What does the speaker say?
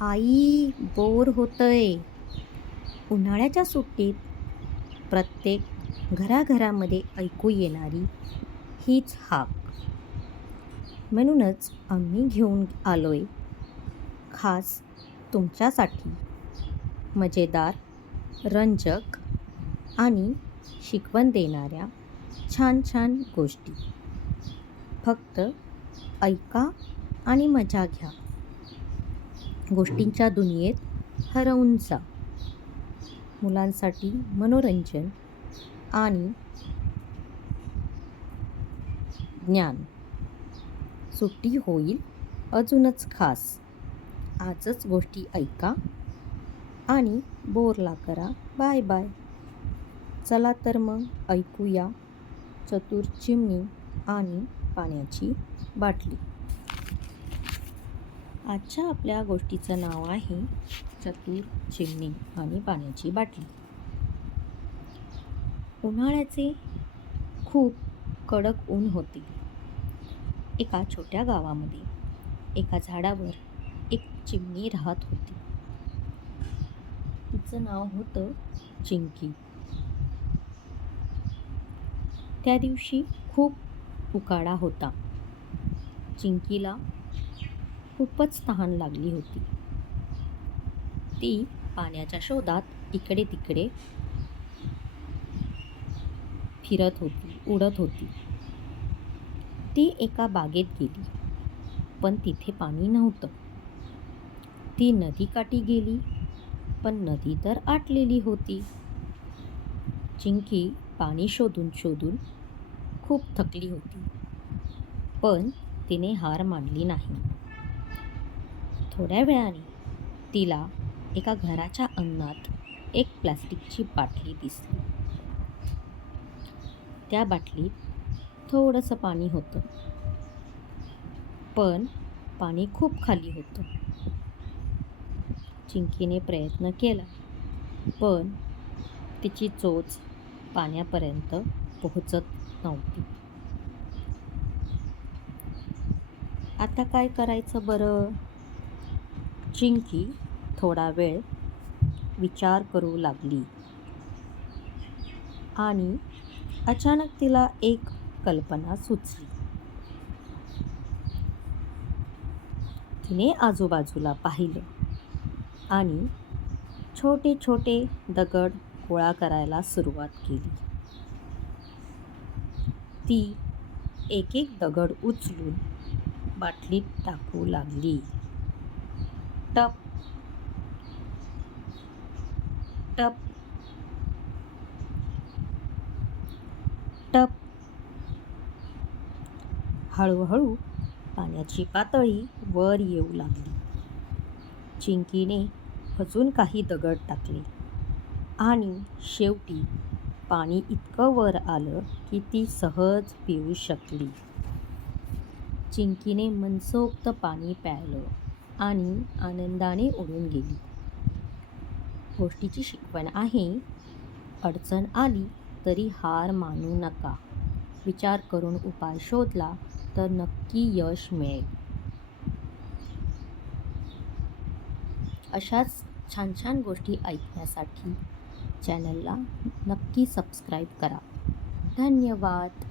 आई, bore होतंय. उन्हाळ्याच्या सुट्टीत प्रत्येक घराघरामध्ये ऐकू येणारी हीच हाक. म्हणूनच आम्ही घेऊन आलोय खास तुमच्यासाठी मजेदार, रंजक आणि शिकवण देणाऱ्या छान छान गोष्टी. फक्त ऐका आणि मजा घ्या. गोष्टींच्या दुनियेत हरवून जा. मुलांसाठी मनोरंजन आणि ज्ञान. सुट्टी होईल अजूनच खास. आजच गोष्टी ऐका आणि बोरला करा बाय बाय. चला तर मग ऐकूया चतुर चिमणी आणि पाण्याची बाटली. आजच्या आपल्या गोष्टीचं नाव आहे चतुर चिमणी आणि पाण्याची बाटली. उन्हाळ्याचे खूप कडक ऊन होते. एका छोट्या गावामध्ये एका झाडावर एक चिमणी राहत होती. तिचं नाव होतं चिंकी. त्या दिवशी खूप उकाडा होता. चिंकीला खूपच तहान लागली होती. ती पाण्याच्या शोधात इकडे तिकडे फिरत होती, उडत होती. ती एका बागेत गेली, पण तिथे पाणी नव्हतं. ती नदीकाठी गेली, पण नदी तर आटलेली होती. चिंकी पाणी शोधून शोधून खूप थकली होती, पण तिने हार मानली नाही. थोड्या वेळाने तिला एका घराच्या अंगणात एक प्लास्टिकची बाटली दिसली. त्या बाटलीत थोडंसं पाणी होतं, पण पाणी खूप खाली होतं. चिंकीने प्रयत्न केला, पण तिची चोच पाण्यापर्यंत पोहोचत नव्हती. आता काय करायचं बरं? चिंकी थोडा वेळ विचार करू लागली आणि अचानक तिला एक कल्पना सुचली. तिने आजूबाजूला पाहिलं आणि छोटे छोटे दगड गोळा करायला सुरुवात केली. ती एक एक दगड उचलून बाटलीत टाकू लागली. टप टप टप. हळूहळू पाण्याची पातळी वर येऊ लागली. चिंकीने अजून काही दगड टाकले आणि शेवटी पाणी इतकं वर आलं की ती सहज पिऊ शकली. चिंकीने मनसोक्त पाणी प्यायलं आणि आनंदाने उडून गेली. गोष्टीची शिकवण आहे, अडचण आली तरी हार मानू नका. विचार करून उपाय शोधला तर नक्की यश मिळेल. अशाच छान छान गोष्टी ऐकण्यासाठी चॅनलला नक्की सबस्क्राईब करा. धन्यवाद.